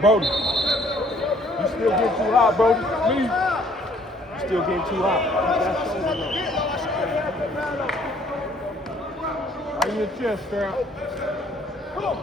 Brody, you still getting too hot, Brody. Me. You still getting too hot. Right in your chest, Farrell. Come on.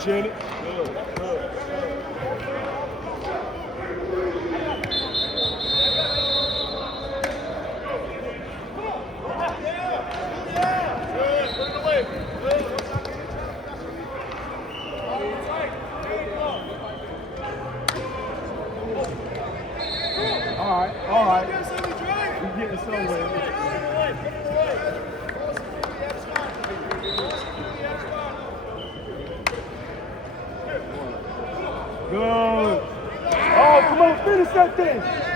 Chin it. All right. We're getting somewhere. Go. Oh, come on, finish that thing.